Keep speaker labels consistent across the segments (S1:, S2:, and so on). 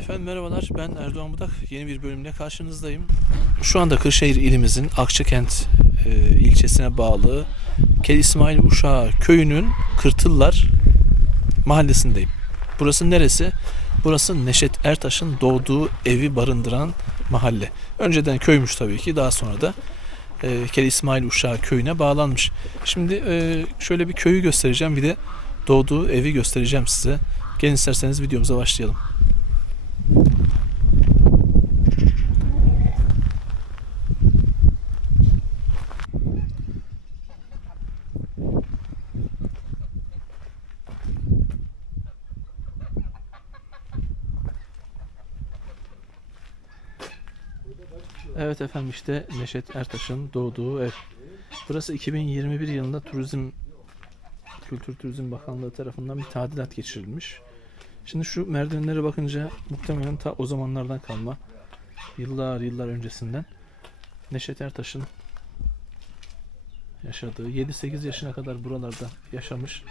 S1: Efendim merhabalar ben Erdoğan Budak yeni bir bölümle karşınızdayım. Şu anda Kırşehir ilimizin Akçakent e, ilçesine bağlı Kel İsmail Uşağı köyünün Kırtıllar mahallesindeyim. Burası neresi? Burası Neşet Ertaş'ın doğduğu evi barındıran mahalle. Önceden köymüş tabii ki daha sonra da e, Kel İsmail Uşağı köyüne bağlanmış. Şimdi e, şöyle bir köyü göstereceğim bir de doğduğu evi göstereceğim size. Gelin isterseniz videomuza başlayalım. Evet efendim işte Neşet Ertaş'ın doğduğu ev. Burası 2021 yılında Turizm Kültür Turizm Bakanlığı tarafından bir tadilat geçirilmiş. Şimdi şu merdivenlere bakınca muhtemelen ta o zamanlardan kalma yıllar yıllar öncesinden Neşet Ertaş'ın yaşadığı 7-8 yaşına kadar buralarda yaşamış.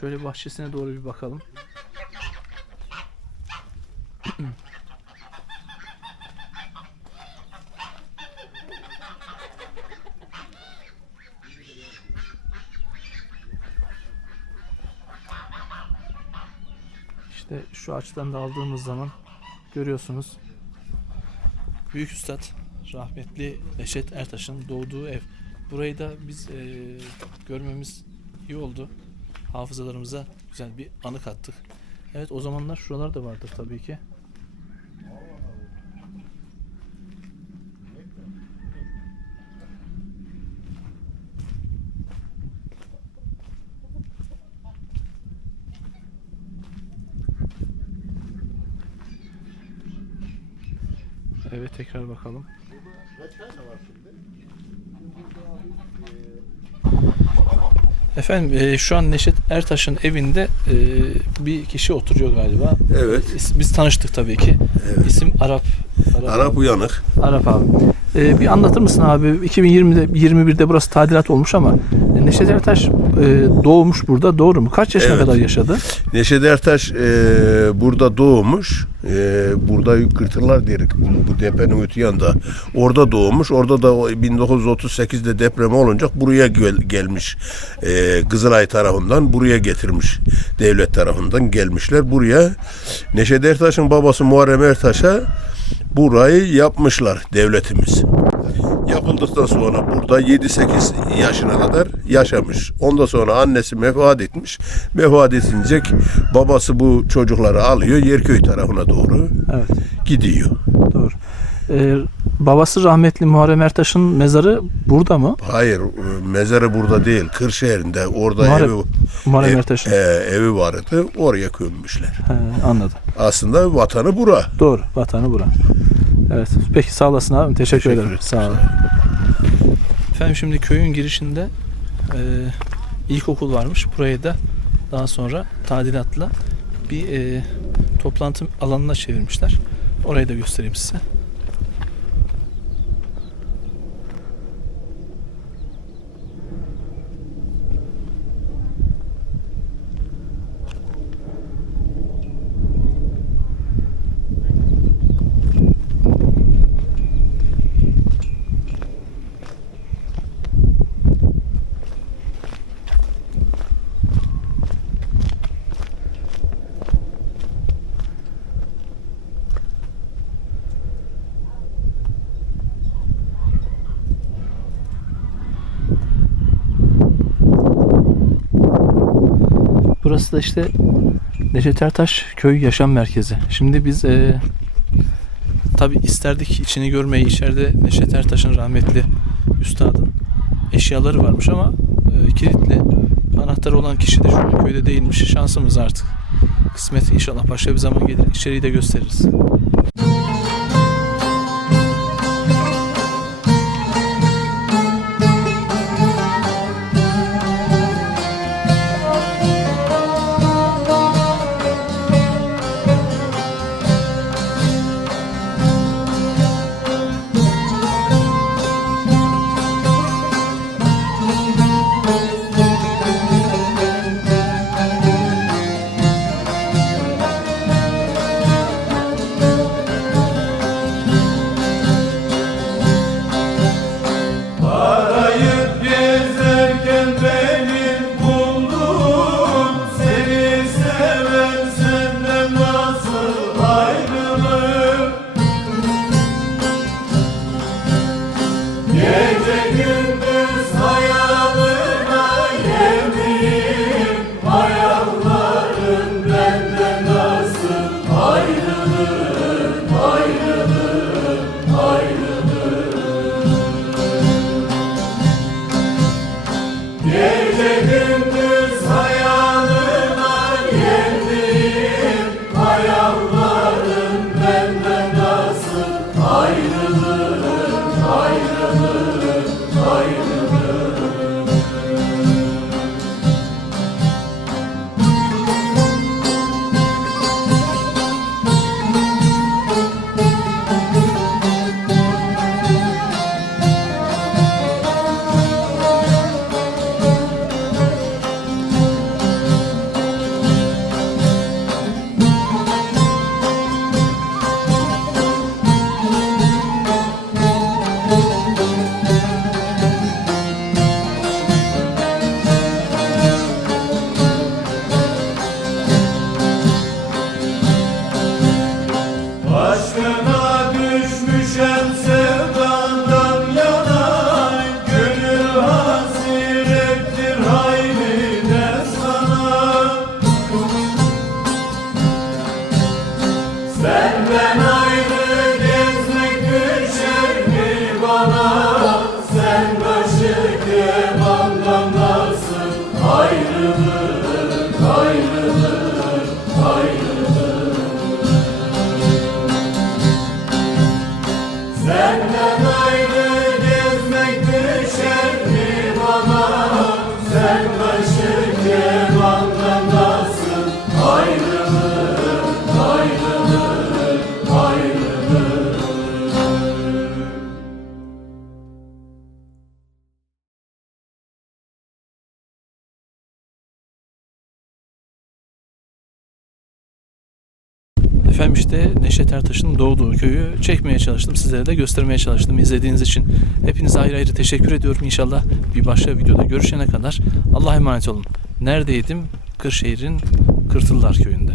S1: Şöyle bahçesine doğru bir bakalım. İşte şu açıdan da aldığımız zaman görüyorsunuz. Büyük Üstad rahmetli Neşet Ertaş'ın doğduğu ev. Burayı da biz eee, görmemiz iyi oldu. Hafızalarımıza güzel bir anı kattık. Evet o zamanlar şuralar da vardır tabii ki. Evet tekrar bakalım. Efendim e, şu an Neşet Ertaş'ın evinde e, bir kişi oturuyor galiba.
S2: Evet.
S1: Biz tanıştık tabii ki.
S2: Evet.
S1: İsim Arap.
S2: Arap uyanık.
S1: Arap abi. E, bir anlatır mısın abi? 2020'de 21'de burası tadilat olmuş ama e, Neşet Ertaş e, doğmuş burada. Doğru mu? Kaç yaşına
S2: Evet.
S1: kadar yaşadı?
S2: Neşet Ertaş e, burada doğmuş. E, burada Kırtırlar diyerek bu depremin öte yanında. Orada doğmuş. Orada da o 1938'de deprem olunca buraya gel- gelmiş. E, Kızılay tarafından buraya getirmiş. Devlet tarafından gelmişler buraya. Neşet Ertaş'ın babası Muharrem Ertaş'a burayı yapmışlar devletimiz. Yapıldıktan sonra burada 7-8 yaşına kadar yaşamış. Ondan sonra annesi vefat etmiş. Vefat edince babası bu çocukları alıyor Yerköy tarafına doğru
S1: Evet.
S2: gidiyor.
S1: Doğru. E, babası rahmetli Muharrem Ertaş'ın mezarı burada mı?
S2: Hayır mezarı burada değil Kırşehir'inde orada
S1: Muharrem-
S2: evi,
S1: Muharrem
S2: ev-
S1: Ertaş'ın.
S2: e, evi vardı oraya gömmüşler.
S1: He, anladım.
S2: Aslında vatanı bura.
S1: Doğru. Vatanı bura. Evet. Peki sağ olasın abi. Teşekkür,
S2: Teşekkür
S1: ederim.
S2: ederim.
S1: Sağ olun. Efendim şimdi köyün girişinde e, ilkokul varmış. Burayı da daha sonra tadilatla bir e, toplantı alanına çevirmişler. Orayı da göstereyim size. Burası da işte Neşet Ertaş Köy Yaşam Merkezi. Şimdi biz e, tabi isterdik içini görmeyi. içeride Neşet Ertaş'ın rahmetli üstadın eşyaları varmış ama e, kilitli. Anahtarı olan kişi de şu an köyde değilmiş. Şansımız artık. Kısmet inşallah başka bir zaman gelir. İçeriği de gösteririz. Gece gündüz hayal nasıl
S3: Efendim işte Neşet Ertaş'ın doğduğu köyü çekmeye çalıştım. Sizlere de göstermeye çalıştım. İzlediğiniz için hepinize ayrı ayrı teşekkür ediyorum. İnşallah bir başka videoda görüşene kadar Allah'a emanet olun. Neredeydim? Kırşehir'in Kırtıllar köyünde.